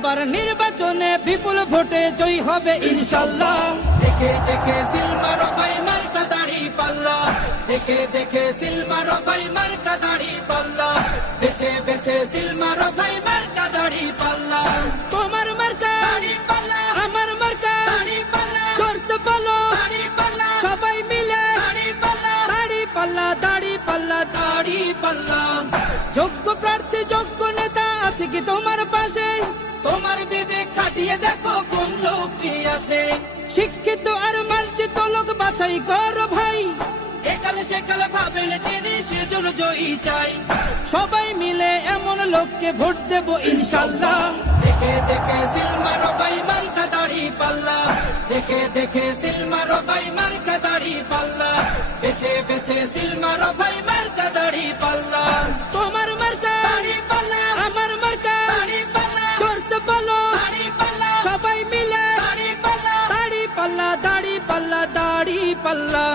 এবার নির্বাচনে বিপুল ভোটে জয়ী হবে ইনশাল্লাহ। দেখে দেখে সিল মারো ভাই মার্কা দাড়ি পাল্লা, দেখে দেখে সিল মারো ভাই মার্কা দাড়ি পাল্লা, বেছে বেছে সিল মারো ভাই মার্কা দাড়ি পাল্লা। তোমার মার্কা দাড়ি পাল্লা, আমার মার্কা দাড়ি পাল্লা, জোরসে বলো দাড়ি পাল্লা, সবাই মিলে দাড়ি পাল্লা, দাড়ি পাল্লা, দাড়ি পাল্লা, দাড়ি পাল্লা। যোগ্য প্রার্থী যোগ্য নেতা আছে কি তোমার পাশে? তোমার বিবেক খাটিয়ে দেখো কোন লোকটি আছে। শিক্ষিত আর মার্জিত লোক বাছাই করো ভাই, একালে সেকালে ভাবেন চিনি সেজন্য জয়ী চাই। সবাই মিলে এমন লোককে ভোট দেব ইনশাল্লাহ। দেখে দেখে সিল মারো ভাই মার্কা দাড়ি পাল্লা, দেখে দেখে সিল মারো ভাই মার্কা দাড়ি পাল্লা, বেছে বেছে সিল মারো ভাই মার্কা দাড়ি পাল্লা। তোমার মার্কা দাড়ি পাল্লা, আমার মার্কা দাড়ি পাল্লা, জোরসে বলো দাড়ি পাল্লা, সবাই মিলে দাড়ি পাল্লা, দাড়ি পাল্লা, দাড়ি পাল্লা, দাড়ি পাল্লা।